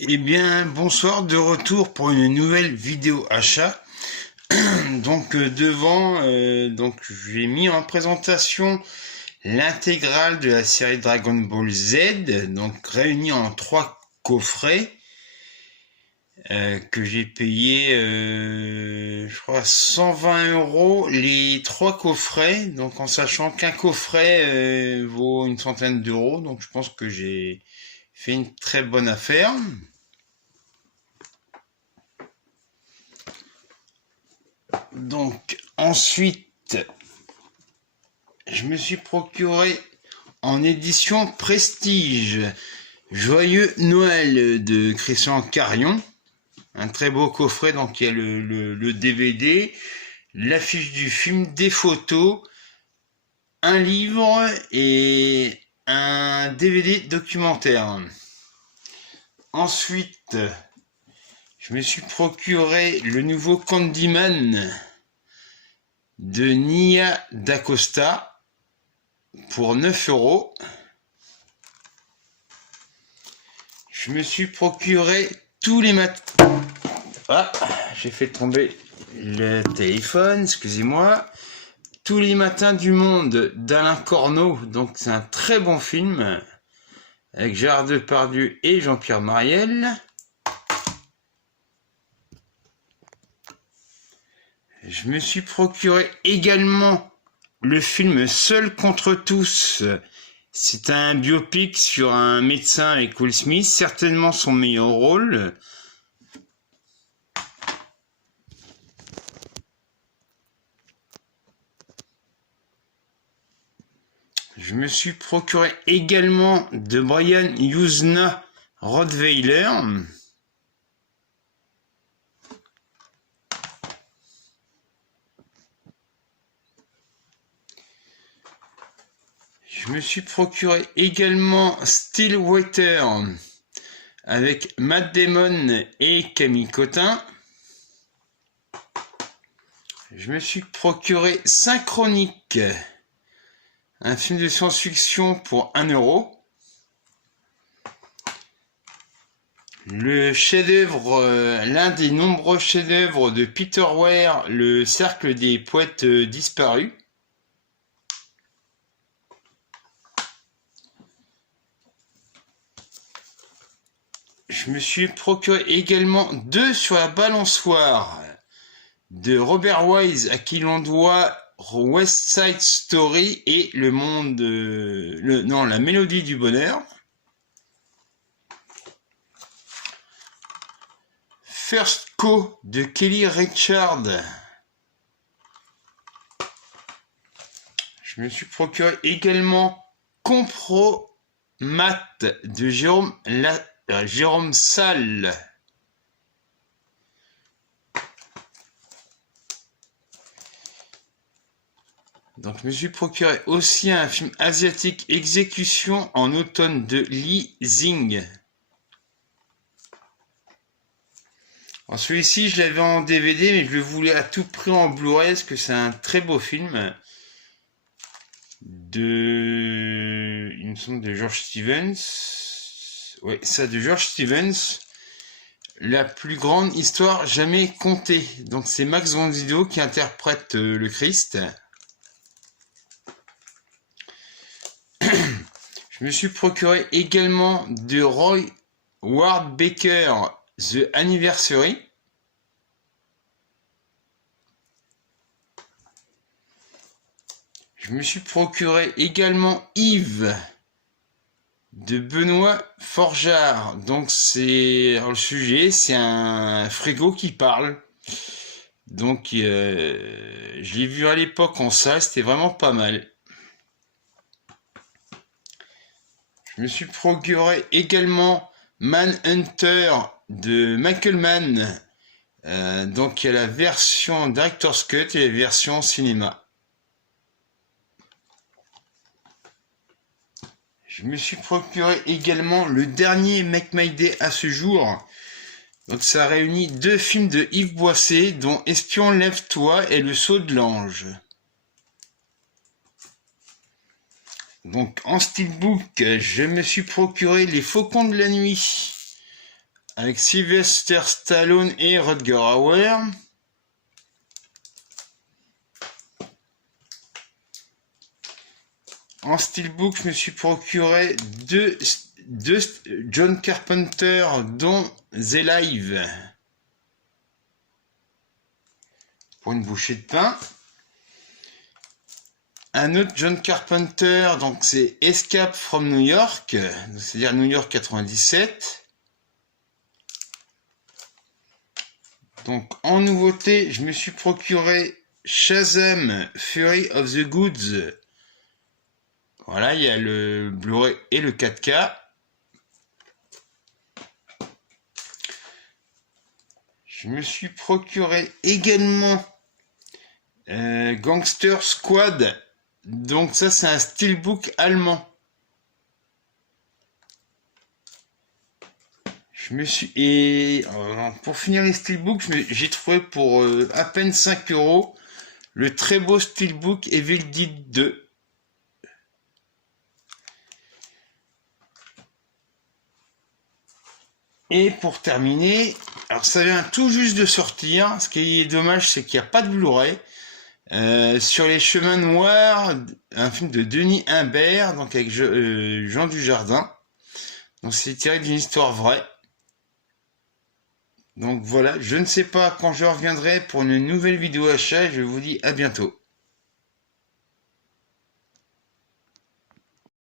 Eh bien, bonsoir, de retour pour une nouvelle vidéo achat. Donc j'ai mis en présentation l'intégrale de la série Dragon Ball Z, donc réunie en 3 coffrets que j'ai payé, je crois, 120 € les 3 coffrets. Donc en sachant qu'un coffret vaut une centaine d'euros, donc je pense que j'ai fait une très bonne affaire. Donc ensuite, je me suis procuré en édition Prestige Joyeux Noël de Christian Carion. Un très beau coffret, donc il y a le DVD, l'affiche du film, des photos, un livre et un DVD documentaire. Ensuite, je me suis procuré le nouveau Candyman de Nia D'Acosta pour 9 €. Je me suis procuré tous les matins. Ah, j'ai fait tomber le téléphone, excusez-moi. Tous les matins du monde d'Alain Corneau. Donc c'est un très bon film avec Gérard Depardieu et Jean-Pierre Mariel. Je me suis procuré également le film Seul contre tous. C'est un biopic sur un médecin avec Will Smith, certainement son meilleur rôle. Je me suis procuré également de Brian Yuzna Rottweiler. Je me suis procuré également Stillwater avec Matt Damon et Camille Cotin. Je me suis procuré Synchronique, un film de science-fiction pour 1 €. Le chef-d'œuvre, l'un des nombreux chefs-d'œuvre de Peter Weir, Le Cercle des poètes disparus. Je me suis procuré également Deux sur la balançoire de Robert Wise, à qui l'on doit West Side Story et Le Monde, La Mélodie du Bonheur. First Co de Kelly Richard. Je me suis procuré également Compromat de Jérôme Salle. Donc je me suis procuré aussi un film asiatique, Exécution en automne de Lee Zing. Alors celui-ci, je l'avais en DVD, mais je le voulais à tout prix en Blu-ray, parce que c'est un très beau film il me semble, de George Stevens. Ouais, ça, de George Stevens. La plus grande histoire jamais contée. Donc c'est Max von Sydow qui interprète le Christ. Je me suis procuré également de Roy Ward Baker, The Anniversary. Je me suis procuré également Yves de Benoît Forjard. Donc le sujet, c'est un frigo qui parle. Donc je l'ai vu à l'époque en salle, c'était vraiment pas mal. Je me suis procuré également Manhunter de Michael Mann. Donc il y a la version Director's Cut et la version cinéma. Je me suis procuré également le dernier Make My Day à ce jour. Donc ça réunit 2 films de Yves Boisset, dont Espion lève-toi et Le Sceau de l'Ange. Donc en steelbook, je me suis procuré Les Faucons de la Nuit avec Sylvester Stallone et Rutger Hauer. En steelbook, je me suis procuré deux John Carpenter, dont The Live, pour une bouchée de pain. Un autre John Carpenter, donc c'est Escape from New York, c'est-à-dire New York 97. Donc en nouveauté, je me suis procuré Shazam Fury of the Goods. Voilà, il y a le Blu-ray et le 4K. Je me suis procuré également Gangster Squad. Donc ça, c'est un steelbook allemand. Pour finir les steelbooks, j'ai trouvé pour à peine 5 € le très beau steelbook Evil Dead 2. Et pour terminer, alors ça vient tout juste de sortir. Ce qui est dommage, c'est qu'il n'y a pas de Blu-ray. Sur les chemins noirs, un film de Denis Imbert, donc avec Jean Dujardin. Donc c'est tiré d'une histoire vraie. Donc voilà, je ne sais pas quand je reviendrai pour une nouvelle vidéo achat. Je vous dis à bientôt.